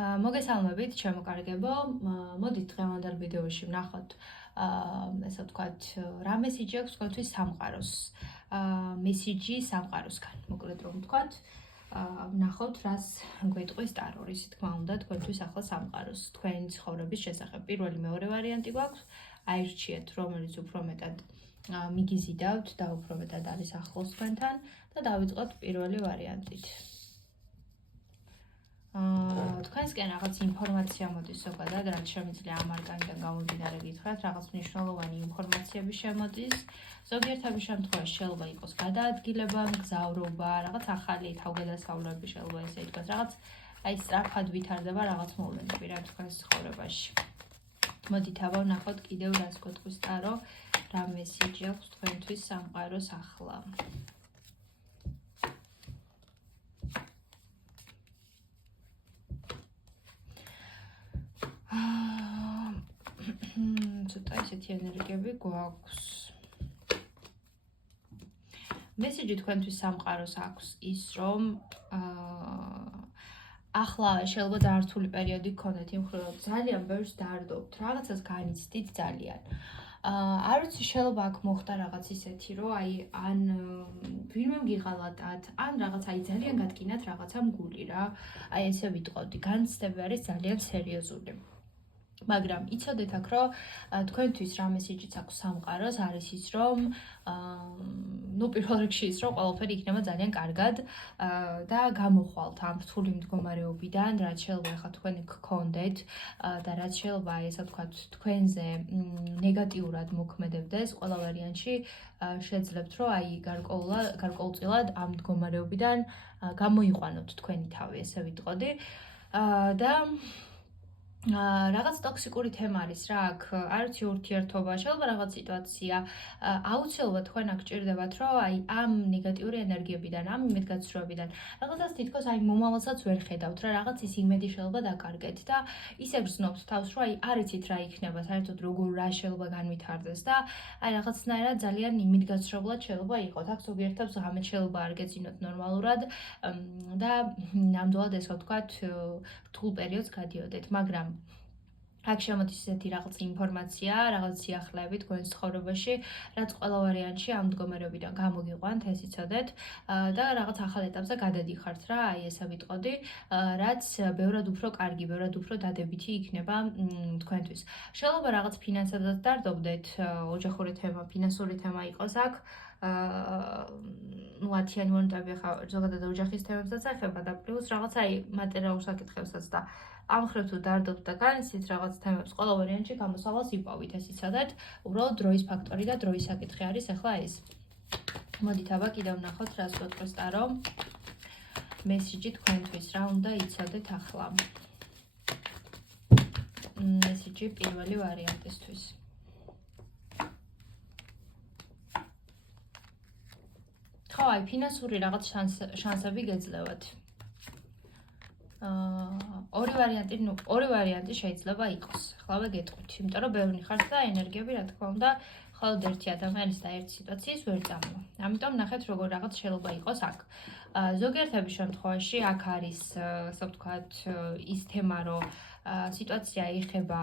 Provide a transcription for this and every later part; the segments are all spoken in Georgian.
მოგესალმებით, ჩემო კარგებო. მოდით დღევანდელ ვიდეოში ვნახოთ ესე ვთქვათ, რა მესიჯი აქვს თქვენთვის სამყაროს. მესიჯი სამყაროსგან, მოკლედ რომ ვთქვათ, ვნახოთ რას გვეტყვის ტარო, ისი თქმა უნდა თქვენთვის ახლა სამყაროს, თქვენი ცხოვრების შესახებ. პირველი, მეორე ვარიანტი გვაქვს, აირჩიეთ, რომელიც უფრო მეტად მიგიზიდავთ და უფრო მეტად არის ახლოს თქვენთან და დავიწყოთ პირველი ვარიანტით. თქვენსკენ რაღაც ინფორმაცია მოდის ზოგადად, რაც შემიძლია ამ არკანიდან გამომდინარე გითხრათ, რაღაც მნიშვნელოვანი ინფორმაციები შემოდის. ზოგიერთების შემთხვევაში შეიძლება იყოს გადაადგილება, მგზავრობა, რაღაც ახალი თავგადასავლები შეიძლება ესე ითქვას, რაღაც აი სწრაფად ვითარდება რაღაც მომენტი რა თქვენს ცხოვრებაში. მოდით აბა ვნახოთ კიდევ რას გვეტყვის ტარო, რა მესიჯი აქვს თქვენთვის სამყაროს ახლა. ცოტა ისეთი ენერგიები გვაქვს. მესიჯი თქვენთვის სამყაროს აქვს ის, რომ ახლა შეიძლება ძალიან რთული პერიოდი გქონდეთ იმ მხრივ, რომ ძალიან ბევრს დაარდობთ, რაღაცას განიცდით ძალიან. არ ვიცი, შეიძლება აქ მოხდა რაღაც ისეთი, რომ აი ან ვინმე მგიღალატათ, ან რაღაც აი ძალიან გატკინათ რაღაცა მგული რა. აი ესე ვიტყოდი, განცდები არის ძალიან სერიოზული. მაგრამ იცოდეთ აქ, რომ თქვენთვის რა მესიჯიც აქვს სამყაროს, არის ის, რომ პირველ რიგში ის, რომ ყველაფერი იქნება ძალიან კარგად და გამოხვალთ ამ რთული მდგომარეობიდან, რაც შეიძლება ახლა თქვენ გქონდეთ და რაც შეიძლება ესე ვთქვათ, თქვენზე ნეგატიურად მოქმედებდეს, ყველა ვარიანტში შეძლებთ, რომ აი გარკვეულწილად ამ მდგომარეობიდან გამოიყვანოთ თქვენი თავი, ესე ვიტყოდი და რაღაც ტოქსიკური თემა არის რა აქ, არ ვიცი ურთიერთობა, შეიძლება რაღაც სიტუაცია, აუცილებლად თქვენ აქ გჭირდებათ, რომ აი ამ ნეგატიური ენერგიებიდან, ამ იმედგაცრუებიდან, რაღაცას თითქოს აი მომავალსაც ვერ ხედავთ რა, რაღაც ის იმედი შეიძლება დაკარგეთ და ისე გრძნობთ თავს, რომ აი არ იცით რა იქნება, საერთოდ როგორ რა შეიძლება განვითარდეს და აი რაღაცნაირად ძალიან იმედგაცრუებლად შეიძლება იყოთ. აქ ზოგიერთებს ღამე შეიძლება არ გეძინოთ ნორმალურად და ნამდვილად ესე ვთქვათ, რთულ პერიოდს გადიოდეთ, მაგრამ აქ შემოდის ისეთი რაღაც ინფორმაცია, რაღაც სიახლეები თქვენს ცხოვრებაში, რაც ყველა ვარიანტში ამ მდგომარეობიდან გამოგიყვანთ, ეს იცოდეთ და რაღაც ახალ ეტაპზე გადადიხართ რა, აი ესე ვიტყოდი, რაც ბევრად უფრო კარგი, ბევრად უფრო დადებითი იქნება თქვენთვის. შეიძლება რაღაც ფინანსებსაც დარდობდეთ, ოჯახური თემა, ფინანსური თემა იყოს აქ. 10-იანი მონეტები ხა ზოგადად ოჯახის თემებსაც ეხება და პლუს რაღაც აი მატერიალურ საკითხებსაც და ამ ხრივ თუ დარდობთ და განიცდით რაღაც თემებს, ყველა ვარიანტში გამოსავალს იპოვით, ეს იცოდეთ, უბრალოდ დროის ფაქტორი და დროის საკითხი არის ახლა ეს. მოდით აბა კიდევ ვნახოთ რას გვეტყვის ტარო. მესიჯი თქვენთვის რა უნდა იცოდეთ ახლა. მესიჯი პირველი ვარიანტისთვის. ხო, აი ფინანსური რაღაც შანსები გეძლევათ. ორი ვარიანტი შეიძლება იყოს. ახლავე გეტყვით, იმიტომ რომ ბევრი ხართ და ენერგიები რა თქმა უნდა, მხოლოდ ერთი ადამიანის და ერთი სიტუაციის ვერ წამოვა. ამიტომ ნახეთ როგორ რაღაც შეიძლება იყოს აქ. ზოგიერთების შემთხვევაში აქ არის, ასე ვთქვათ, ის თემა, რომ სიტუაცია ეხება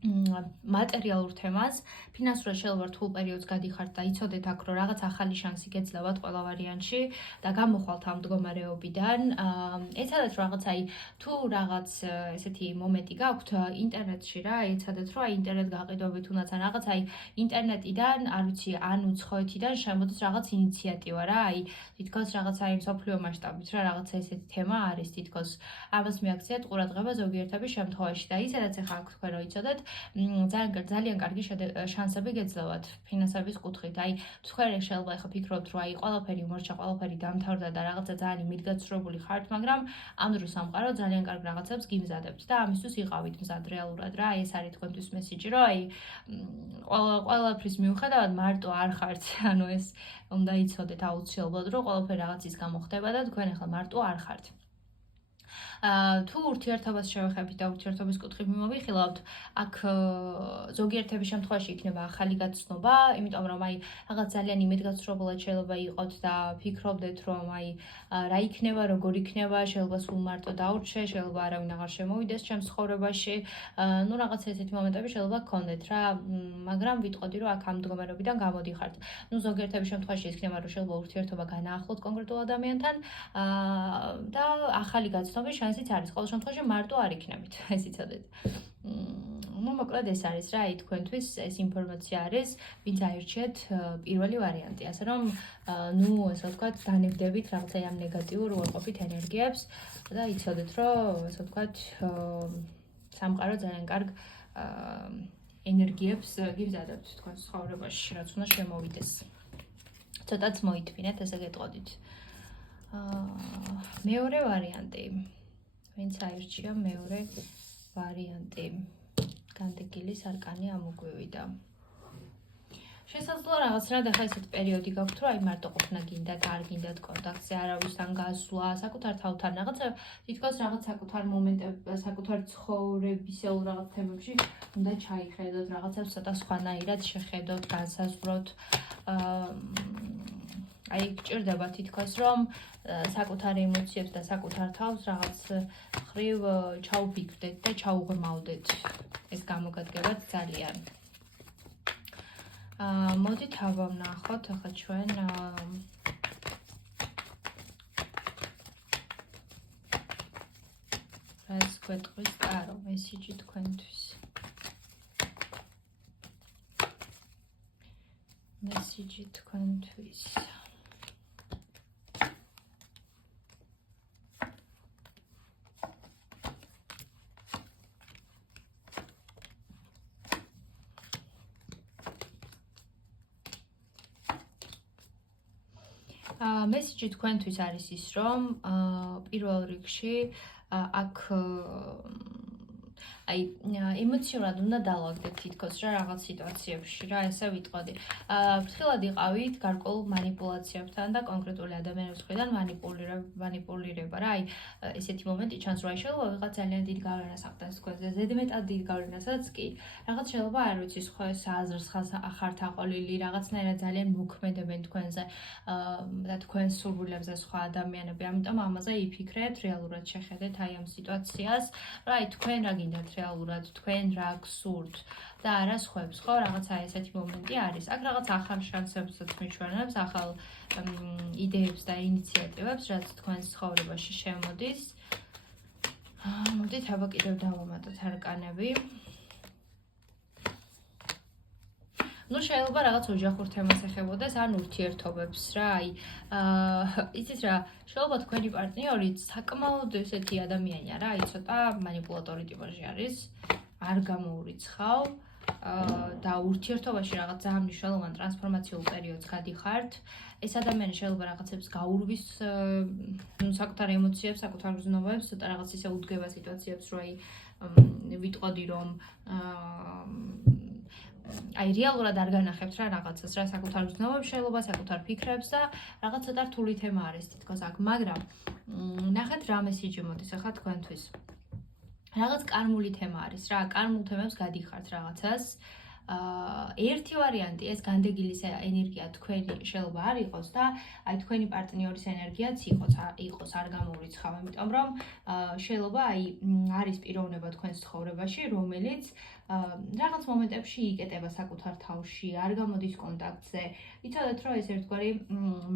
მატერიალურ თემას, ფინანსურად შეიძლება რთულ პერიოდს გადიხართ და იცოდეთ აქ, რომ რაღაც ახალი შანსი გეძლევათ ყველა ვარიანტში და გამოხვალთ ამ მდგომარეობიდან. ეცადეთ რაღაც აი თუ რაღაც ესეთი მომენტი გაქვთ ინტერნეტში რა, ეცადეთ რომ აი ინტერნეტ გაყიდვები თუნდაც ან რაღაც აი ინტერნეტიდან, არ ვიცი, ან უცხოეთიდან შემოდის რაღაც ინიციატივა რა, აი თითქოს რაღაც აი მსოფლიო მასშტაბით რა, რაღაც ესეთი თემა არის თითქოს. ამას მიაქციათ ყურადღება ზოგიერთების შემთხვევაში და ისედაც ახლა აქ თქვენ რომ იცოდეთ ძალიან კარგი შანსები გეძლევათ ფინანსების კუთხით. აი, თქვენ შეიძლება ახლა ფიქრობთ, რომ აი ყველაფერი მორჩა, ყველაფერი დამთავრდა და რაღაცა ძალიან იმედგაცრუებული ხართ, მაგრამ ამ დროს სამყარო ძალიან კარგ რაღაცებს გიმზადებთ და ამისთვის იყავით მზად რეალურად რა. ეს არის თქვენთვის მესიჯი, რომ აი ყველაფრის მიუხედავად მარტო არ ხართ. ანუ ეს უნდა იცოდეთ აუცილებლად, რომ ყველაფერი რაღაცის გამო ხდება და თქვენ ახლა მარტო არ ხართ. თუ ურთიერთობას შევეხებით და ურთიერთობის კუთხით მიმოვიხილავთ, აქ ზოგიერთების შემთხვევაში იქნება ახალი გაცნობა, იმიტომ რომ აი რაღაც ძალიან იმედგაცრუებულად შეიძლება იყოთ და ფიქრობდეთ, რომ აი რა იქნება, როგორ იქნება, შეიძლება სულ მარტო დაურჩე, შეიძლება არავინ აღარ შემოვიდეს ჩემს ცხოვრებაში. ნუ რაღაც ესეთი მომენტები შეიძლება გქონდეთ რა, მაგრამ ვიტყოდი, რომ აქ ამ მდგომარეობიდან გამოდიხართ. ნუ ზოგიერთების შემთხვევაში იქნება, რომ შეიძლება ურთიერთობა განაახლოთ კონკრეტულ ადამიანთან და ახალი გაცნობის შანსიც არის. ყოველ შემთხვევაში მარტო არ იქნებით, ეს იცოდეთ. ნუ მოკლედ ეს არის რა, აი თქვენთვის ეს ინფორმაცია არის, ვინც აირჩიეთ პირველი ვარიანტი. ასე რომ, ნუ ასე ვთქვათ, დანებდებით რაღაცა ამ ნეგატიურ უარყოფით ენერგიებს და იცოდეთ, რომ ასე ვთქვათ, სამყარო ძალიან კარგ ენერგიებს გიბზადებთ თქვენს ცხოვრებაში, რაც უნდა შემოვიდეს. ცოტაც მოითმინეთ, ესე გეტყოდით. მეორე ვარიანტი. ვინც აირჩია მეორე ვარიანტი. განდეგილის არკანი ამოგვივიდა. შესაძლოა რაღაცნაირად ახლა ესეთ პერიოდი გაქვთ, რომ აი მარტო ყოფნა გინდათ, არ გინდათ კონტაქტზე არავისთან გასვლა, საკუთარ თავთან რაღაცა თითქოს რაღაც საკუთარ მომენტებში, საკუთარ ცხოვრებისეულ რაღაც თემებში უნდა ჩაიხედოთ, რაღაცებს ცოტა სხვანაირად შეხედოთ, განსაზღვროთ. აი გჭირდება თითქოს რომ საკუთარ ემოციებს და საკუთარ თავს რაღაც ხრივ ჩაუფიქრდეთ და ჩაუღრმავდეთ. ეს გამოგადგებათ ძალიან. მოდით ავვნახოთ ახლა ჩვენ რას გვეტყვის ტარო მესიჯი თქვენთვის. მესიჯი თქვენთვის. მესიჯი თქვენთვის არის ის, რომ პირველ რიგში აქ აი ემოციურად უნდა დავაგდეთ თითქოს რა რაღაც სიტუაციებში რა ესე ვიტყოდი. ფრთხილად იყავით გარკვეულ манипуляციებთან და კონკრეტული ადამიანების მხრიდან манипуლირება რა. აი ესეთი მომენტი ჩანს რომ შეიძლება ვიღაც ძალიან დიდ გავლენას ახდენს თქვენზე, ზედმეტად დიდ გავლენასაც კი. რაღაც შეიძლება არ ვიცი სხვა სააზრს ახართ აყოლილი, რაღაცნაირად ძალიან მოქმედებენ თქვენზე და თქვენს სურვილებზე სხვა ადამიანები. ამიტომ ამაზე იფიქრეთ, რეალურად შეხედეთ აი ამ სიტუაციას, რა აი თქვენ რა გინდათ რეალურად თქვენ რა გსურთ და არა სხვებს, ხო, რაღაცა ესეთი მომენტი არის. აქ რაღაც ახალ შანსებსაც მიჩვენებს, ახალ იდეებს და ინიციატივებს, რაც თქვენს ცხოვრებაში შემოდის. მოდით აბა კიდევ დავამატოთ არკანები. ნუ შეიძლება რაღაც ოჯახურ თემას ეხებოდეს, ან ურთიერთობებს რა, აი იცით რა, შეიძლება თქვენი პარტნიორიც საკმაოდ ესეთი ადამიანია რა, აი ცოტა манипуляტორი ტიპაჟი არის, არ გამოურიცხავ და ურთიერთობაში რაღაც ძალიან მნიშვნელოვან ტრანსფორმაციულ პერიოდს გადიხართ. ეს ადამიანი შეიძლება რაღაცებს გაურვის, საკუთარ ემოციებს, საკუთარ გრძნობებს, ცოტა რაღაც ისე უდგება სიტუაციებს, რომ აი ვიტყოდი რომ აი რეალურად არ განახებთ რა რაღაცას რა საკუთარ გრძნობებს შეიძლება საკუთარ ფიქრებს და რაღაც ცოტა რთული თემა არის თითქოს აქ, მაგრამ ნახეთ რა მესიჯი მოდის ახლა თქვენთვის. რაღაც კარმული თემა არის რა, კარმულ თემებს გადიხართ რაღაცას. ერთი ვარიანტი ეს განდეგილის ენერგია თქვენი შეიძლება არ იყოს და აი თქვენი პარტნიორის ენერგიაც იყოს არ გამოურიცხავ, იმიტომ რომ შეიძლება აი არის პიროვნება თქვენს ცხოვრებაში, რომელიც რაღაც მომენტებში იკეტება საკუთარ თავში, არ გამოდის კონტაქტზე. იცოდეთ რომ ეს ერთგვარი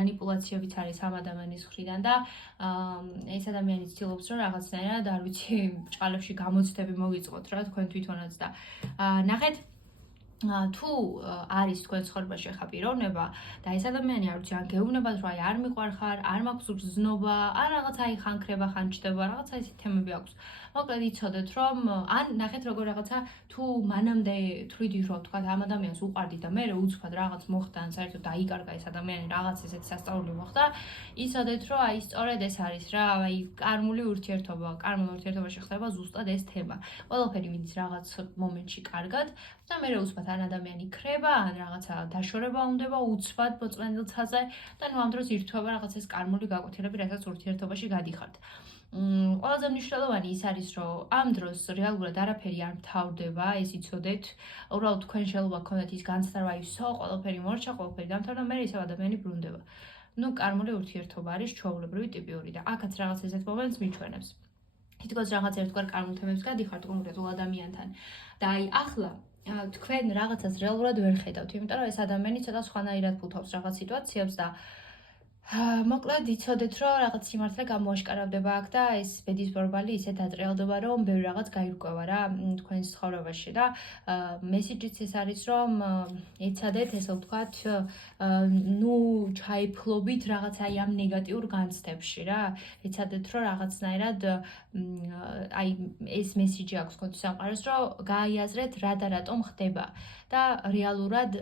манипуляციებიც არის ამ ადამიანის მხრიდან და ეს ადამიანი ცდილობს რომ რაღაცნაირად არ ვიცი ჭყალებში გამოცდები მოგიწყოთ რა თქვენ თვითონაც და ნახეთ თუ არის თქვენ ცხოვრებაში ხა პიროვნება და ეს ადამიანი არ ვიცი ან გეუბნებათ რომ აი არ მიყვარხარ, არ მაქვს გრძნობა, ან რაღაც აი ხანქრება, ხანჩდება, რაღაცა ისეთი თემები აქვს. მოკლედ იცოდეთ რომ ან ნახეთ როგორ რაღაცა თუ მანამდე თვლიდით რომ თქვა ამ ადამიანს უყვარდით და მე უცბად რაღაც მოხდა ან საერთოდ დაიკარგა ეს ადამიანი რაღაც ესეთი სასწაული მოხდა, იცოდეთ რომ აი სწორედ ეს არის რა, აი კარმული ურთიერთობა, კარმულ ურთიერთობაში ხდება ზუსტად ეს თემა. ყველაფერი მიდის რაღაც მომენტში კარგად და მე უცბად ან ადამიანი ქრება, ან რაღაცა დაშორება უნდება უცბად მოწმენდილ ცაზე და ნუ ამ დროს ირთვება რაღაც ეს კარმული გაკვეთილები, რასაც ურთიერთობაში გადიხართ. ყველაზე მნიშვნელოვანი ის არის, რომ ამ დროს რეალურად არაფერი არ მთავრდება, ეს იცოდეთ. უბრალოდ თქვენ შეიძლება გქონდეთ ის განცდა, რომ აისო, ყველაფერი მორჩა, ყველაფერი დამთავრდა, მე ისევ ადამიანი ბრუნდება. კარმული ურთიერთობა არის ჩვეულებრივი ტიპიური და აქაც რაღაც ესეთ მომენტს მიჩვენებს. თითქოს რაღაც ერთგვარ კარგულ თემებს გადიხართ კონკრეტულ ადამიანთან. და აი ახლა თქვენ რაღაცას რეალურად ვერ ხედავთ, იმიტომ რომ ეს ადამიანი ცოტა სხვანაირად ფუთავს რაღაც სიტუაციებს და მოკლედ იცოდეთ, რომ რაღაც სიმართლე გამოაშკარავდება აქ და ეს ბედის ბორბალი ისე დატრიალდება, რომ ბევრი რაღაც გაირკვევა რა თქვენს ცხოვრებაში და მესიჯიც ეს არის, რომ ეცადეთ, ესე ვთქვათ, ჩაიფლობით რაღაც აი ამ ნეგატიურ განცდებში რა. ეცადეთ, რომ რაღაცნაირად აი ეს მესიჯი აქვს თქვენთვის სამყაროს, რომ გაიაზრეთ რა და რატომ ხდება და რეალურად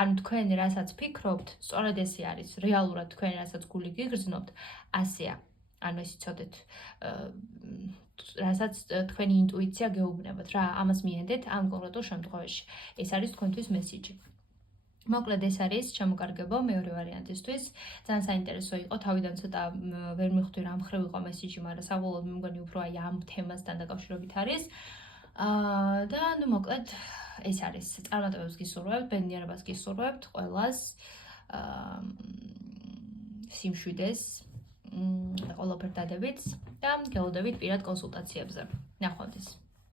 ანუ თქვენ რასაც ფიქრობთ, სწორედ ესე არის. რეალურად თქვენ რასაც გული გიგრძნობთ, ასეა. ანუ ეს იცოდეთ, რასაც თქვენი ინტუიცია გეუბნებათ რა, ამას მიენდეთ ამ კონკრეტულ შემთხვევაში. ეს არის თქვენთვის მესიჯი. მოკლედ ეს არის შემოკარგებო მეორე ვარიანტისთვის. ძალიან საინტერესო იყო, თავიდან ცოტა ვერ მიხვდი რა მხრივ იყო მესიჯი, მაგრამ საბოლოოდ მე მგონი უფრო აი ამ თემასთან დაკავშირებით არის. და მოკლედ ეს არის. წარმატებებს გისურვებთ, ბედნიერებას გისურვებთ ყველას. სიმშვიდეს, ყველაფერ დადებიც და გელოდებით პირად კონსულტაციებზე. ნახვამდის.